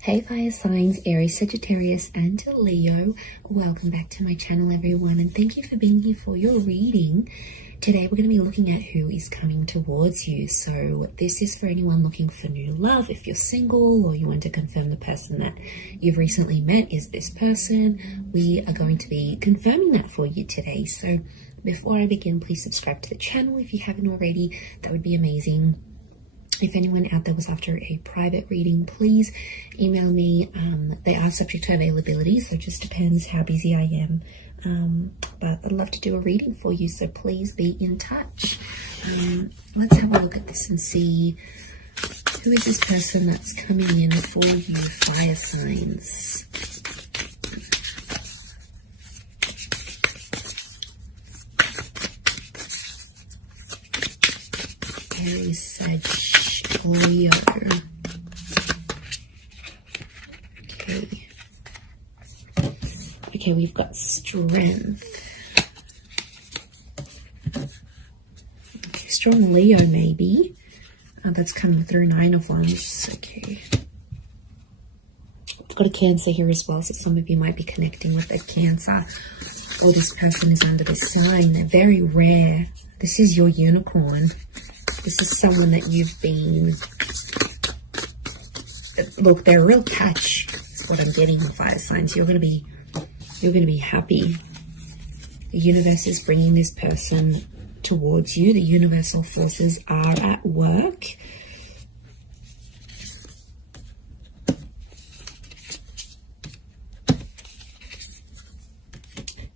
Hey fire signs, Aries, Sagittarius and Leo. Welcome back to my channel everyone, and thank you for being here for your reading. Today we're going to be looking at who is coming towards you. So this is for anyone looking for new love. If you're single or you want to confirm the person that you've recently met is this person, we are going to be confirming that for you today. So before I begin, please subscribe to the channel if you haven't already. That would be amazing. If anyone out there was after a private reading, please email me. They are subject to availability, so it just depends how busy I am. But I'd love to do a reading for you, so please be in touch. Let's have a look at this and see who is this person that's coming in for you, fire signs. Aries, Sag, Leo. Okay, we've got strength. Okay, strong Leo maybe. That's coming through, 9 of Wands. Okay. We've got a Cancer here as well, so some of you might be connecting with a Cancer. Or this person is under this sign. They're very rare. This is your unicorn. This is someone that you've been... Look, they're a real catch. That's what I'm getting on fire signs. You're going to be happy. The universe is bringing this person towards you. The universal forces are at work.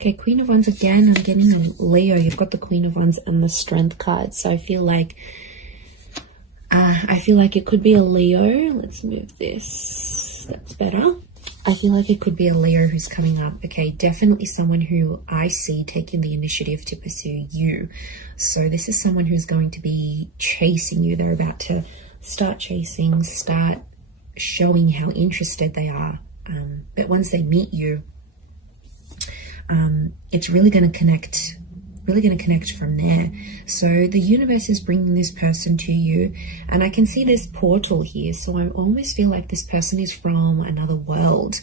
Okay, Queen of Wands again. I'm getting a Leo. You've got the Queen of Wands and the Strength card. So I feel like it could be a Leo. Let's move this. That's better. I feel like it could be a Leo who's coming up. Okay, definitely someone who I see taking the initiative to pursue you. So this is someone who's going to be chasing you. They're about to start chasing, start showing how interested they are. But once they meet you, it's really going to connect from there. So the universe is bringing this person to you, and I can see this portal here, so I almost feel like this person is from another world.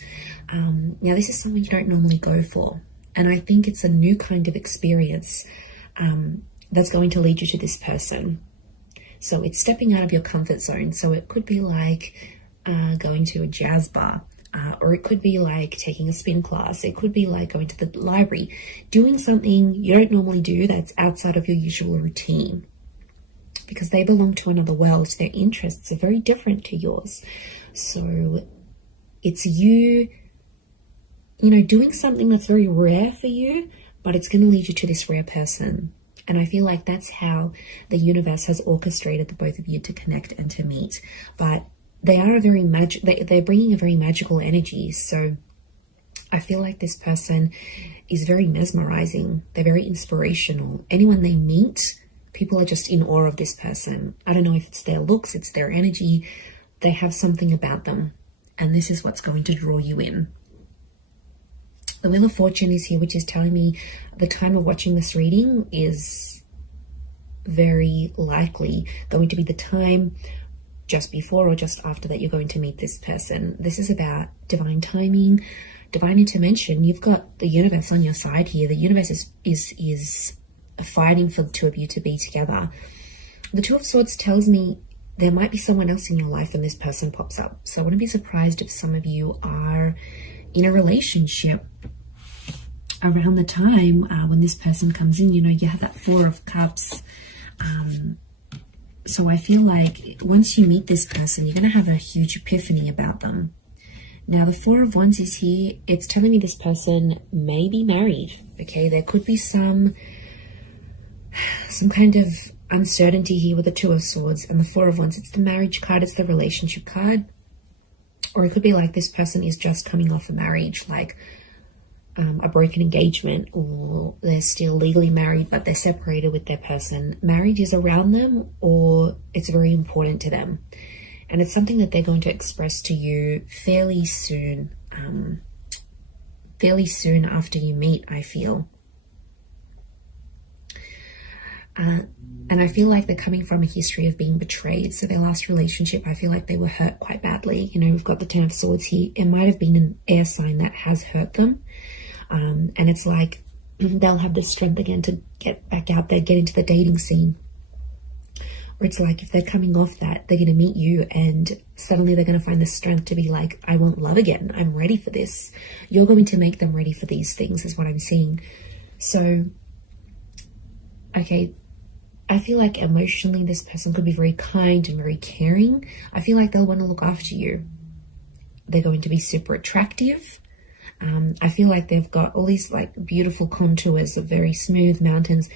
Now this is something you don't normally go for, and I think it's a new kind of experience that's going to lead you to this person. So it's stepping out of your comfort zone. So it could be like going to a jazz bar. Or it could be like taking a spin class. It could be like going to the library, doing something you don't normally do that's outside of your usual routine, because they belong to another world. Their interests are very different to yours. So it's you doing something that's very rare for you, but it's going to lead you to this rare person. And I feel like that's how the universe has orchestrated the both of you to connect and to meet. But they are a very they're bringing a very magical energy. So I feel like this person is very mesmerizing. They're very inspirational. Anyone they meet, people are just in awe of this person. I don't know if it's their looks, it's their energy. They have something about them, and this is what's going to draw you in. The Wheel of Fortune is here, which is telling me the time of watching this reading is very likely going to be the time just before or just after that you're going to meet this person. This is about divine timing, divine intervention. You've got the universe on your side here. The universe is fighting for the two of you to be together. The Two of Swords tells me there might be someone else in your life when this person pops up. So I wouldn't be surprised if some of you are in a relationship around the time when this person comes in. You have that Four of Cups. So I feel like once you meet this person, you're going to have a huge epiphany about them. Now, the Four of Wands is here. It's telling me this person may be married. Okay, there could be some kind of uncertainty here with the Two of Swords and the Four of Wands. It's the marriage card. It's the relationship card. Or it could be like this person is just coming off a marriage, like a broken engagement, or they're still legally married but they're separated with their person. Marriage is around them, or it's very important to them, and it's something that they're going to express to you fairly soon after you meet, I feel. And I feel like they're coming from a history of being betrayed. So their last relationship, I feel like they were hurt quite badly. You know, we've got the Ten of Swords here. It might have been an air sign that has hurt them. And it's like they'll have the strength again to get back out there, get into the dating scene. Or it's like if they're coming off that, they're going to meet you and suddenly they're going to find the strength to be like, I want love again. I'm ready for this. You're going to make them ready for these things is what I'm seeing. So, okay, I feel like emotionally this person could be very kind and very caring. I feel like they'll want to look after you. They're going to be super attractive. I feel like they've got all these like beautiful contours of very smooth mountains.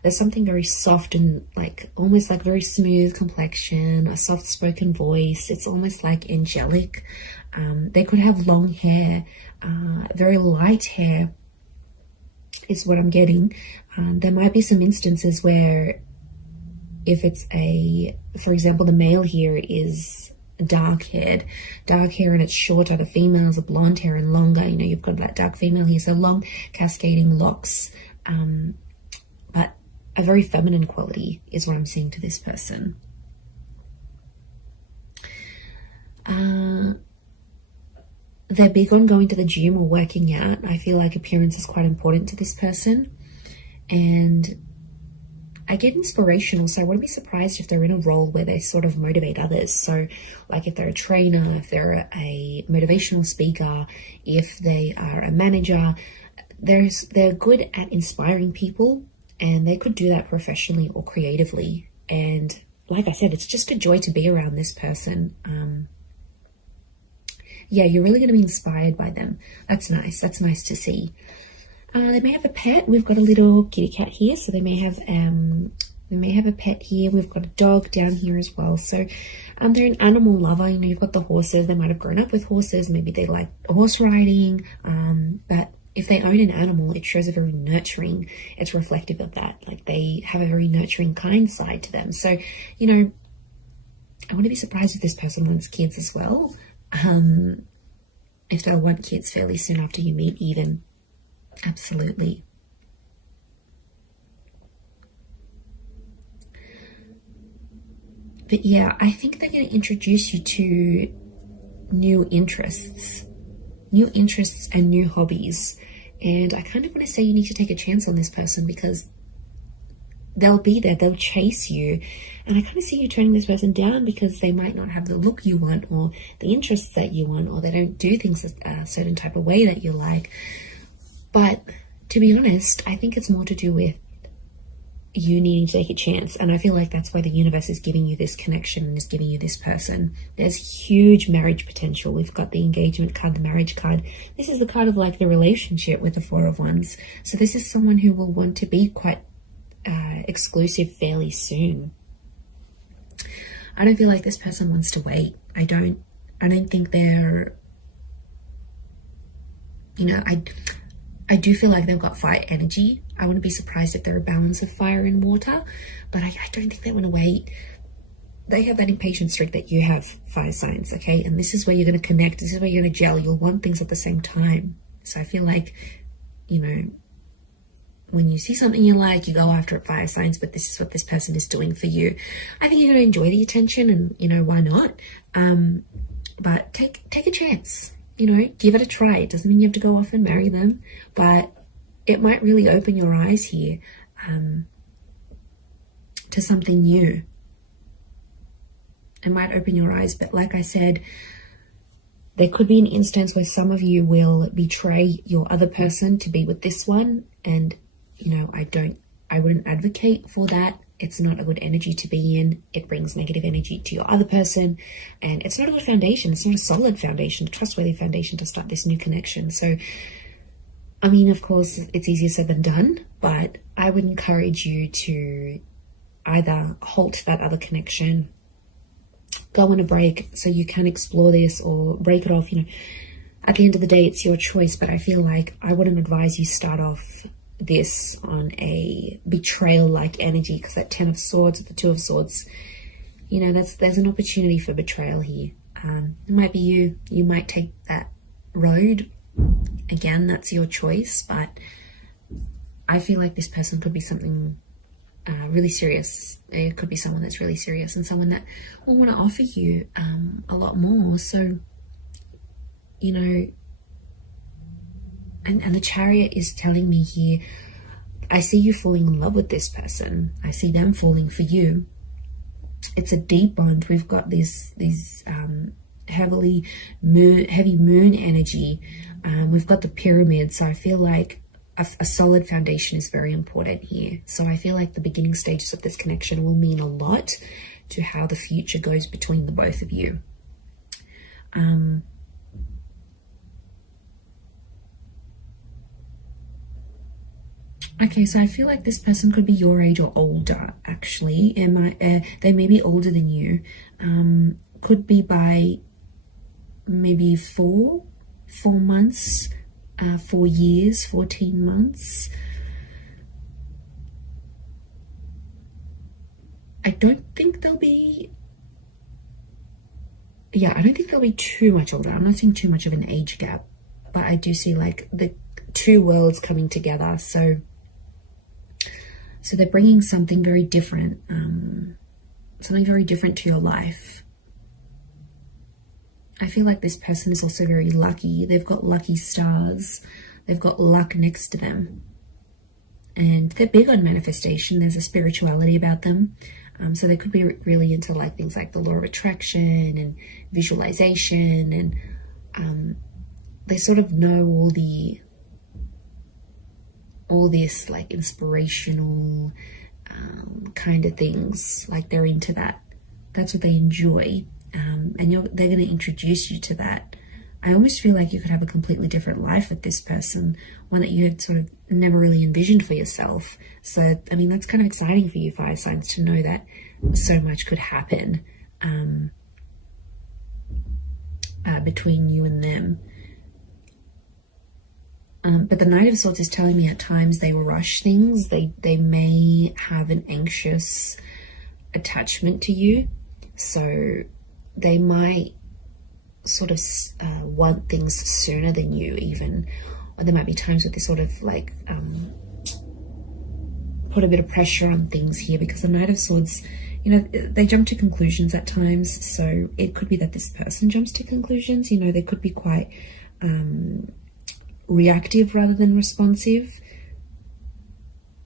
There's something very soft and like almost like very smooth complexion, a soft spoken voice. It's almost like angelic. They could have long hair, very light hair is what I'm getting. There might be some instances where if it's for example, the male here is dark hair and it's shorter. The females are blonde hair and longer. You know, you've got that dark female here, so long cascading locks, but a very feminine quality is what I'm seeing to this person. They're big on going to the gym or working out. I feel like appearance is quite important to this person, and I get inspirational, so I wouldn't be surprised if they're in a role where they sort of motivate others. So like if they're a trainer, if they're a motivational speaker, if they are a manager, they're good at inspiring people, and they could do that professionally or creatively. And like I said, it's just a joy to be around this person. Yeah, you're really going to be inspired by them. That's nice. That's nice to see. They may have a pet. We've got a little kitty cat here, so they may have a pet here. We've got a dog down here as well. So they're an animal lover. You know, you've got the horses. They might have grown up with horses. Maybe they like horse riding. But if they own an animal, it shows a very nurturing. It's reflective of that. Like they have a very nurturing, kind side to them. So, you know, I wouldn't be surprised if this person wants kids as well. If they'll want kids fairly soon after you meet, even. Absolutely. But yeah, I think they're going to introduce you to new interests and new hobbies. And I kind of want to say you need to take a chance on this person because they'll be there, they'll chase you. And I kind of see you turning this person down because they might not have the look you want or the interests that you want, or they don't do things a certain type of way that you like. But to be honest, I think it's more to do with you needing to take a chance. And I feel like that's why the universe is giving you this connection and is giving you this person. There's huge marriage potential. We've got the engagement card, the marriage card. This is the card of like the relationship with the Four of Wands. So this is someone who will want to be quite exclusive fairly soon. I don't feel like this person wants to wait. I don't think they're, you know, I do feel like they've got fire energy. I wouldn't be surprised if they're a balance of fire and water, but I don't think they want to wait. They have that impatient streak that you have, fire signs, okay? And this is where you're going to connect. This is where you're going to gel. You'll want things at the same time. So I feel like, you know, when you see something you like, you go after it, fire signs, but this is what this person is doing for you. I think you're going to enjoy the attention and, you know, why not? But take a chance. You know, give it a try. It doesn't mean you have to go off and marry them, but it might really open your eyes here to something new. It might open your eyes, but like I said, there could be an instance where some of you will betray your other person to be with this one, and you know, I wouldn't advocate for that. It's not a good energy to be in. It brings negative energy to your other person, and it's not a good foundation. It's not a solid foundation, a trustworthy foundation to start this new connection. So, I mean, of course, it's easier said than done, but I would encourage you to either halt that other connection, go on a break so you can explore this, or break it off. You know, at the end of the day, it's your choice, but I feel like I wouldn't advise you start off this on a betrayal-like energy, because that Ten of Swords, the Two of Swords, you know, there's an opportunity for betrayal here. It might be you might take that road. Again, that's your choice, but I feel like this person could be something really serious. It could be someone that's really serious and someone that will want to offer you a lot more. So, you know, and the Chariot is telling me here, I see you falling in love with this person. I see them falling for you. It's a deep bond. We've got these heavy moon energy. We've got the pyramid. So I feel like a solid foundation is very important here. So I feel like the beginning stages of this connection will mean a lot to how the future goes between the both of you. Okay, so I feel like this person could be your age or older, actually. They may be older than you. Could be by maybe 4 months, 4 years, 14 months. I don't think they'll be... Yeah, I don't think they'll be too much older. I'm not seeing too much of an age gap. But I do see like the two worlds coming together. So they're bringing something very different, to your life. I feel like this person is also very lucky. They've got lucky stars. They've got luck next to them. And they're big on manifestation. There's a spirituality about them. So they could be really into like things like the law of attraction and visualization. And they sort of know all this like inspirational kind of things. Like they're into that. That's what they enjoy. And they're going to introduce you to that. I almost feel like you could have a completely different life with this person, one that you had sort of never really envisioned for yourself. So, I mean, that's kind of exciting for you fire signs to know that so much could happen between you and them. But the Knight of Swords is telling me at times they rush things. They may have an anxious attachment to you. So they might sort of want things sooner than you even. Or there might be times where they sort of like put a bit of pressure on things here, because the Knight of Swords, you know, they jump to conclusions at times. So it could be that this person jumps to conclusions. You know, they could be quite reactive rather than responsive.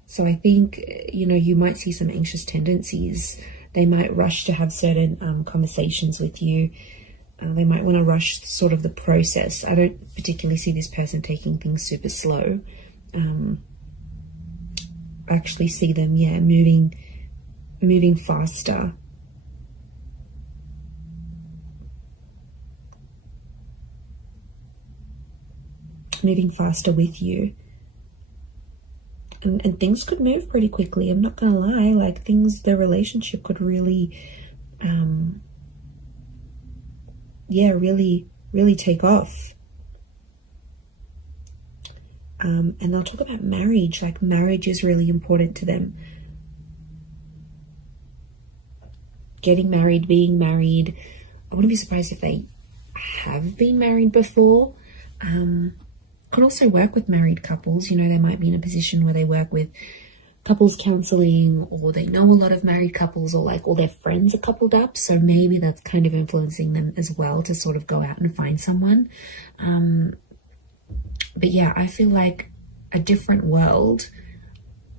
So I think, you know, you might see some anxious tendencies. They might rush to have certain conversations with you. They might want to rush sort of the process. I don't particularly see this person taking things super slow. I actually see them, yeah, moving faster. Moving faster with you. And things could move pretty quickly. I'm not gonna lie, like the relationship could really really take off. And they'll talk about marriage. Like marriage is really important to them. Getting married, being married. I wouldn't be surprised if they have been married before. Could also work with married couples. You know, they might be in a position where they work with couples counseling, or they know a lot of married couples, or like all their friends are coupled up. So maybe that's kind of influencing them as well to sort of go out and find someone. But yeah, I feel like a different world,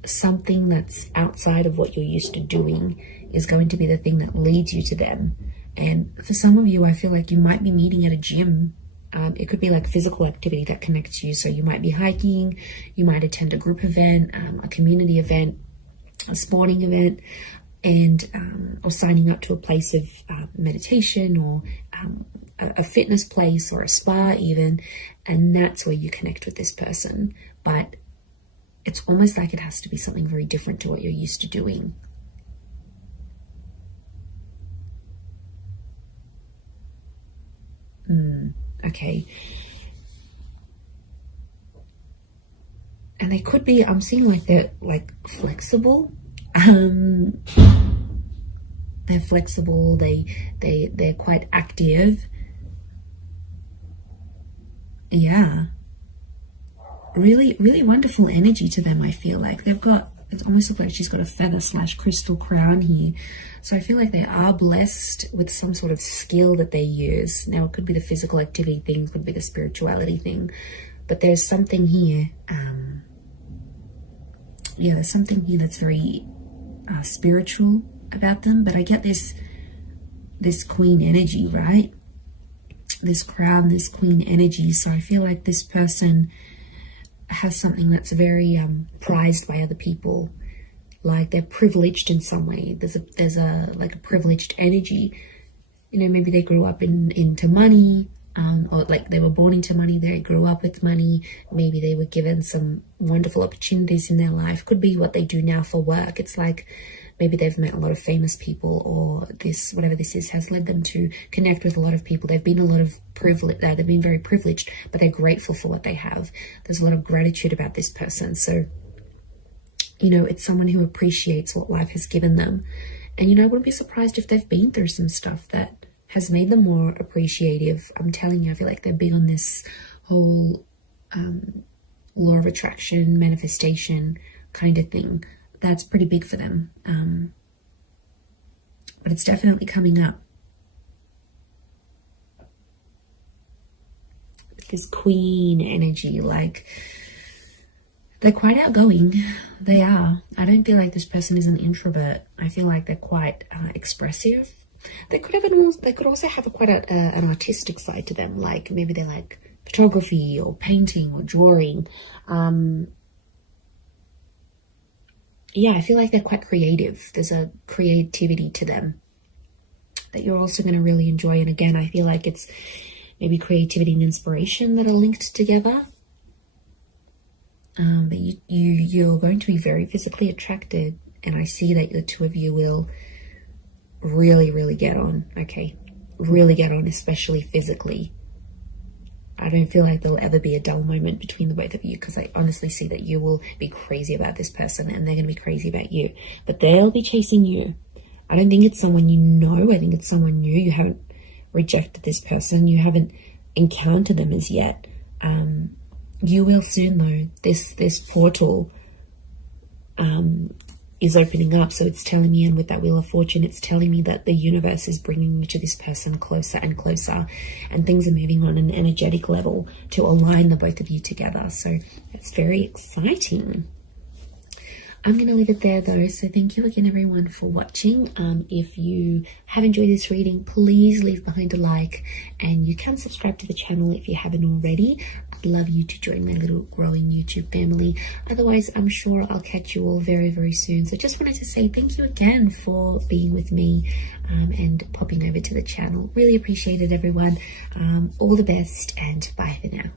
something that's outside of what you're used to doing, is going to be the thing that leads you to them. And for some of you, I feel like you might be meeting at a gym. It could be like physical activity that connects you. So you might be hiking, you might attend a group event, a community event, a sporting event, and or signing up to a place of meditation, or a fitness place, or a spa even. And that's where you connect with this person. But it's almost like it has to be something very different to what you're used to doing. Okay. And they could be, I'm seeing like they're like flexible. They're flexible, they're quite active. Yeah. Really, really wonderful energy to them, I feel like. They've got it almost looks like she's got a feather / crystal crown here. So I feel like they are blessed with some sort of skill that they use. Now, it could be the physical activity thing, could be the spirituality thing, but there's something here. Yeah, there's something here that's very spiritual about them. But I get this queen energy, right? This crown, this queen energy. So I feel like this person has something that's very prized by other people. Like they're privileged in some way. There's a like a privileged energy. You know, maybe they grew up into money, or like they were born into money, they grew up with money. Maybe they were given some wonderful opportunities in their life. Could be what they do now for work. It's like maybe they've met a lot of famous people, or this, whatever this is, has led them to connect with a lot of people. They've been a lot of privilege, they've been very privileged, but they're grateful for what they have. There's a lot of gratitude about this person. So, you know, it's someone who appreciates what life has given them. And, you know, I wouldn't be surprised if they've been through some stuff that has made them more appreciative. I'm telling you, I feel like they're big on this whole law of attraction, manifestation kind of thing. That's pretty big for them. But it's definitely coming up. This queen energy, like they're quite outgoing. They are. I don't feel like this person is an introvert. I feel like they're quite expressive. They could also have quite an artistic side to them. Like maybe they like photography or painting or drawing. Yeah, I feel like they're quite creative. There's a creativity to them that you're also going to really enjoy. And again, I feel like it's maybe creativity and inspiration that are linked together. But you're going to be very physically attracted. And I see that the two of you will really, really get on. Okay, really get on, especially physically. I don't feel like there'll ever be a dull moment between the both of you, because I honestly see that you will be crazy about this person and they're going to be crazy about you. But they'll be chasing you. I don't think it's someone you know. I think it's someone new. You haven't rejected this person. You haven't encountered them as yet. You will soon, though. This portal is opening up. So it's telling me, and with that Wheel of Fortune, it's telling me that the universe is bringing you to this person closer and closer, and things are moving on an energetic level to align the both of you together. So it's very exciting. I'm going to leave it there though. So thank you again, everyone, for watching. If you have enjoyed this reading, please leave behind a like, and you can subscribe to the channel if you haven't already. I'd love you to join my little growing YouTube family. Otherwise, I'm sure I'll catch you all very, very soon. So just wanted to say thank you again for being with me and popping over to the channel. Really appreciate it, everyone. All the best, and bye for now.